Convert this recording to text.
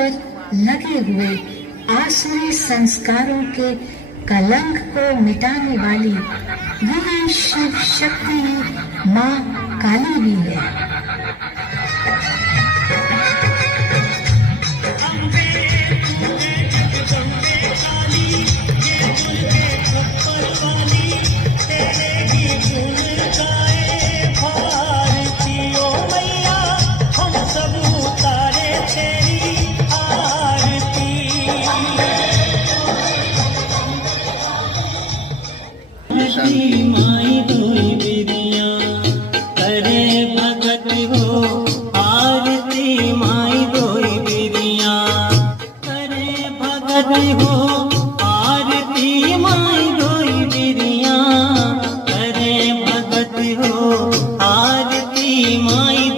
पर लगे हुए आसुरी संस्कारों के कलंक को मिटाने वाली वही शिव शक्ति माँ काली भी है। माई दोई बिरिया करे भगत हो आरती, माई दोई बिरिया करे भगत हो आरती, माई दोई बिरिया करे भगत हो आरती, माई